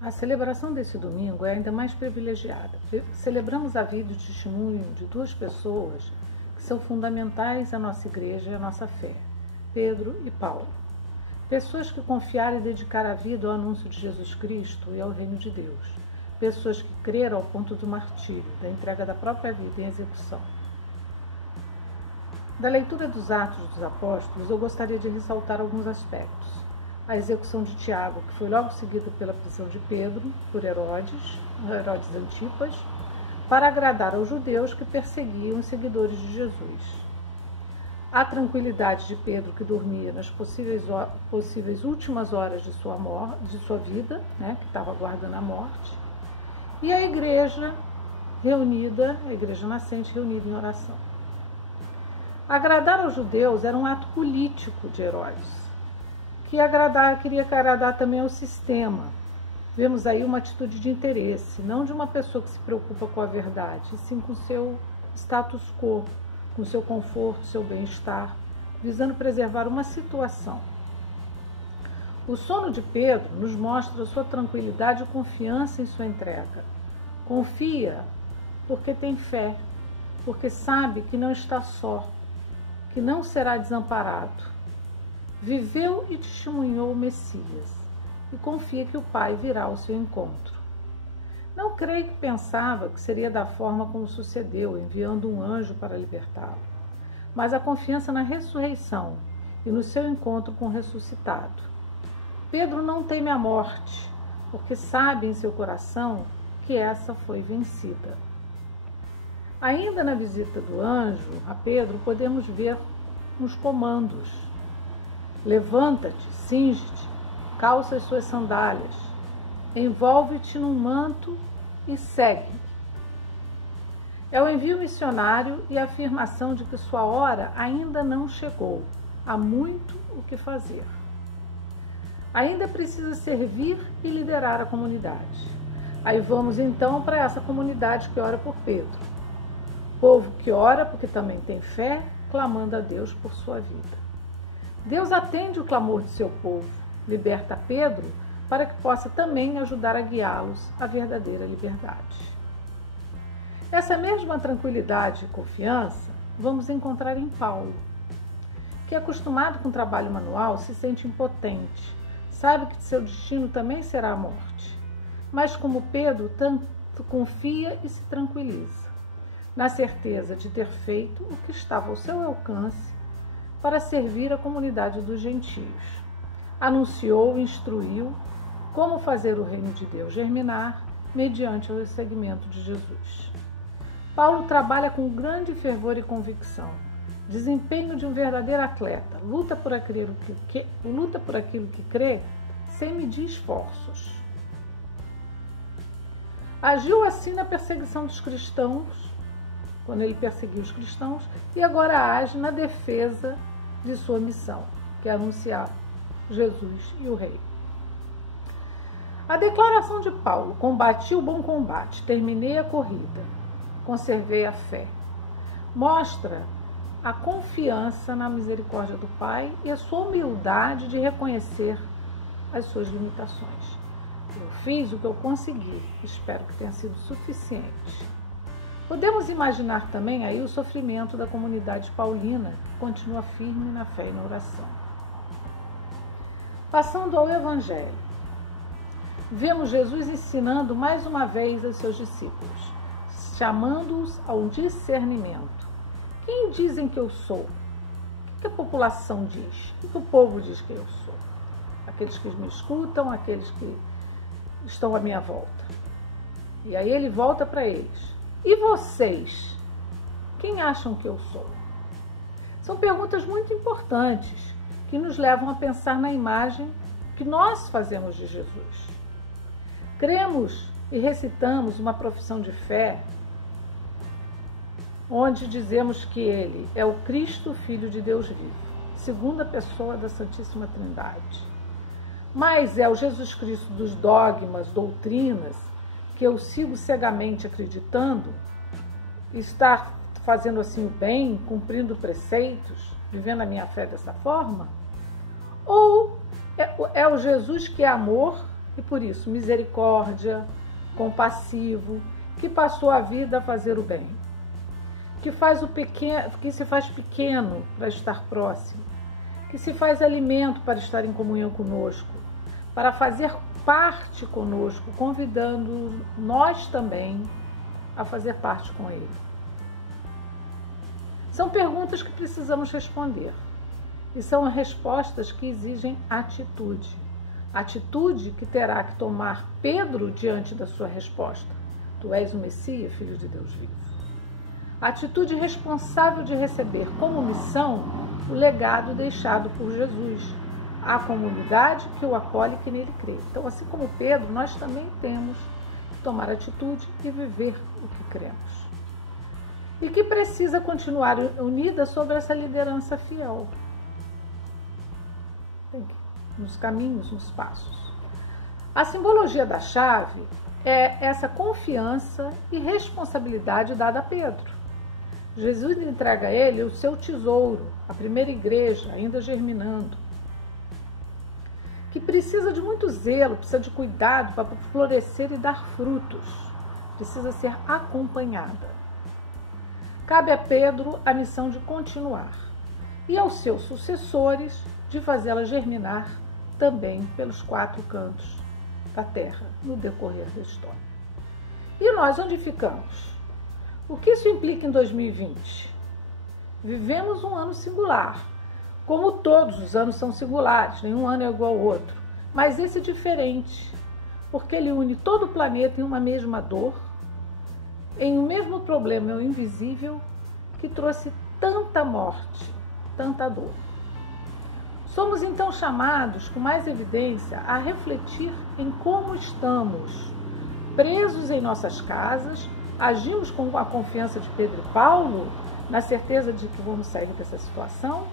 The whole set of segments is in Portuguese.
A celebração desse domingo é ainda mais privilegiada. Celebramos a vida e o testemunho de duas pessoas que são fundamentais à nossa igreja e à nossa fé, Pedro e Paulo. Pessoas que confiaram e dedicaram a vida ao anúncio de Jesus Cristo e ao reino de Deus. Pessoas que creram ao ponto do martírio, da entrega da própria vida em execução. Da leitura dos Atos dos Apóstolos, eu gostaria de ressaltar alguns aspectos. A execução de Tiago, que foi logo seguida pela prisão de Pedro por Herodes Antipas, para agradar aos judeus que perseguiam os seguidores de Jesus. A tranquilidade de Pedro, que dormia nas possíveis últimas horas de sua vida, que estava aguardando a morte. E a igreja reunida, a igreja nascente reunida em oração. Agradar aos judeus era um ato político de Herodes, que queria agradar também ao sistema. Vemos aí uma atitude de interesse, não de uma pessoa que se preocupa com a verdade, e sim com o seu status quo, com o seu conforto, seu bem-estar, visando preservar uma situação. O sono de Pedro nos mostra sua tranquilidade e confiança em sua entrega. Confia porque tem fé, porque sabe que não está só, que não será desamparado. Viveu e testemunhou o Messias e confia que o Pai virá ao seu encontro. Não creio que pensava que seria da forma como sucedeu, enviando um anjo para libertá-lo, mas a confiança na ressurreição e no seu encontro com o ressuscitado. Pedro não teme a morte, porque sabe em seu coração que essa foi vencida. Ainda na visita do anjo a Pedro, podemos ver uns comandos. Levanta-te, cinge-te, calça as suas sandálias, envolve-te num manto e segue. É o envio missionário e a afirmação de que sua hora ainda não chegou. Há muito o que fazer. Ainda precisa servir e liderar a comunidade. Aí vamos então para essa comunidade que ora por Pedro. Povo que ora porque também tem fé, clamando a Deus por sua vida. Deus atende o clamor de seu povo, liberta Pedro para que possa também ajudar a guiá-los à verdadeira liberdade. Essa mesma tranquilidade e confiança vamos encontrar em Paulo, que, acostumado com o trabalho manual, se sente impotente, sabe que seu destino também será a morte, mas como Pedro, tanto confia e se tranquiliza, na certeza de ter feito o que estava ao seu alcance para servir a comunidade dos gentios. Anunciou e instruiu como fazer o reino de Deus germinar mediante o seguimento de Jesus. Paulo trabalha com grande fervor e convicção, desempenho de um verdadeiro atleta, luta por aquilo que crê sem medir esforços. Agiu assim na perseguição dos cristãos, quando ele perseguiu os cristãos, e agora age na defesa de sua missão, que é anunciar Jesus e o Rei. A declaração de Paulo: combati o bom combate, terminei a corrida, conservei a fé, mostra a confiança na misericórdia do Pai e a sua humildade de reconhecer as suas limitações. Eu fiz o que eu consegui, espero que tenha sido suficiente. Podemos imaginar também aí o sofrimento da comunidade paulina, que continua firme na fé e na oração. Passando ao Evangelho, vemos Jesus ensinando mais uma vez aos seus discípulos, chamando-os ao discernimento. Quem dizem que eu sou? O que a população diz? O que o povo diz que eu sou? Aqueles que me escutam, aqueles que estão à minha volta. E aí ele volta para eles. E vocês? Quem acham que eu sou? São perguntas muito importantes que nos levam a pensar na imagem que nós fazemos de Jesus. Cremos e recitamos uma profissão de fé onde dizemos que Ele é o Cristo, Filho de Deus vivo, segunda pessoa da Santíssima Trindade. Mas é o Jesus Cristo dos dogmas, doutrinas, que eu sigo cegamente acreditando, estar fazendo assim o bem, cumprindo preceitos, vivendo a minha fé dessa forma? Ou é o Jesus que é amor e por isso misericórdia, compassivo, que passou a vida a fazer o bem, que se faz pequeno para estar próximo, que se faz alimento para estar em comunhão conosco, para fazer parte conosco, convidando nós também a fazer parte com Ele. São perguntas que precisamos responder e são respostas que exigem atitude. Atitude que terá que tomar Pedro diante da sua resposta. Tu és o Messias, Filho de Deus vivo. Atitude responsável de receber como missão o legado deixado por Jesus, a comunidade que o acolhe e que nele crê. Então, assim como Pedro, nós também temos que tomar atitude e viver o que cremos. E que precisa continuar unida sobre essa liderança fiel. Nos caminhos, nos passos. A simbologia da chave é essa confiança e responsabilidade dada a Pedro. Jesus entrega a ele o seu tesouro, a primeira igreja, ainda germinando, que precisa de muito zelo, precisa de cuidado para florescer e dar frutos, precisa ser acompanhada. Cabe a Pedro a missão de continuar e aos seus sucessores de fazê-la germinar também pelos 4 cantos da terra no decorrer da história. E nós onde ficamos? O que isso implica em 2020? Vivemos um ano singular. Como todos os anos são singulares, nenhum ano é igual ao outro. Mas esse é diferente, porque ele une todo o planeta em uma mesma dor, em um mesmo problema, o invisível, que trouxe tanta morte, tanta dor. Somos então chamados, com mais evidência, a refletir em como estamos presos em nossas casas, agimos com a confiança de Pedro e Paulo, na certeza de que vamos sair dessa situação.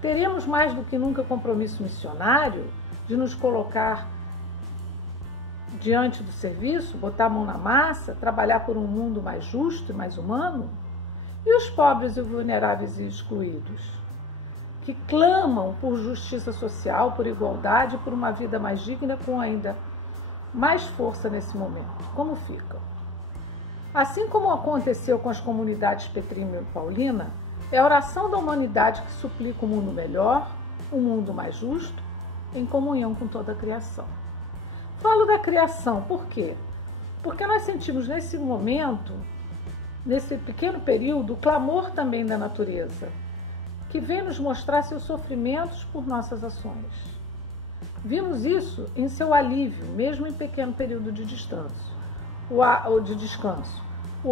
Teremos mais do que nunca compromisso missionário de nos colocar diante do serviço, botar a mão na massa, trabalhar por um mundo mais justo e mais humano? E os pobres e vulneráveis e excluídos, que clamam por justiça social, por igualdade, por uma vida mais digna, com ainda mais força nesse momento? Como ficam? Assim como aconteceu com as comunidades Petrina e Paulina, é a oração da humanidade que suplica um mundo melhor, um mundo mais justo, em comunhão com toda a criação. Falo da criação, por quê? Porque nós sentimos nesse momento, nesse pequeno período, o clamor também da natureza, que vem nos mostrar seus sofrimentos por nossas ações. Vimos isso em seu alívio, mesmo em pequeno período de descanso. O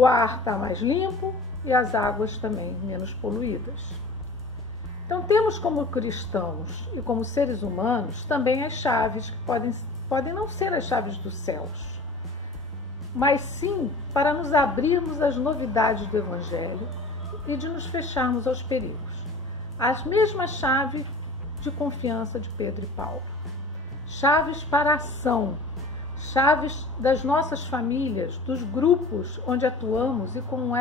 ar está mais limpo e as águas também menos poluídas. Então temos como cristãos e como seres humanos também as chaves que podem não ser as chaves dos céus, mas sim para nos abrirmos às novidades do Evangelho e de nos fecharmos aos perigos. As mesmas chaves de confiança de Pedro e Paulo. Chaves para a ação, chaves das nossas famílias, dos grupos onde atuamos e com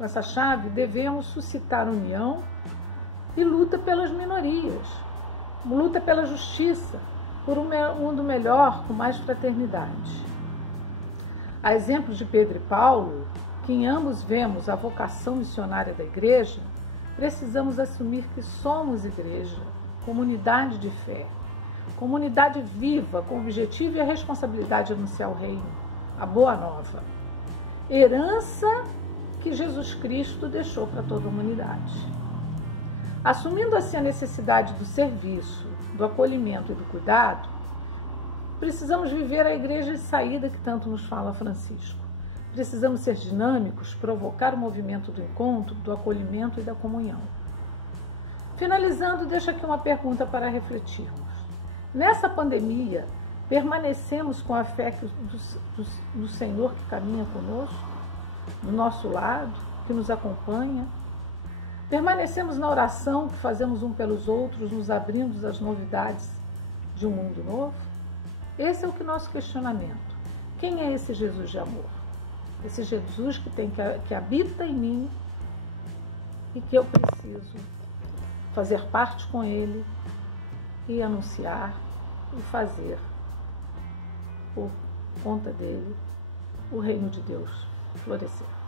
essa chave, devemos suscitar união e luta pelas minorias, luta pela justiça, por um mundo melhor, com mais fraternidade. A exemplo de Pedro e Paulo, que em ambos vemos a vocação missionária da igreja, precisamos assumir que somos igreja, comunidade de fé, comunidade viva, com o objetivo e a responsabilidade de anunciar o reino, a boa nova. Herança que Jesus Cristo deixou para toda a humanidade. Assumindo assim a necessidade do serviço, do acolhimento e do cuidado, precisamos viver a igreja de saída que tanto nos fala Francisco. Precisamos ser dinâmicos, provocar o movimento do encontro, do acolhimento e da comunhão. Finalizando, deixo aqui uma pergunta para refletirmos. Nessa pandemia, permanecemos com a fé do Senhor que caminha conosco, do nosso lado, que nos acompanha? Permanecemos na oração que fazemos um pelos outros, nos abrindo às novidades de um mundo novo? Esse é o nosso questionamento. Quem é esse Jesus de amor? Esse Jesus que habita em mim e que eu preciso fazer parte com Ele e anunciar e fazer, por conta dele, o reino de Deus florescer.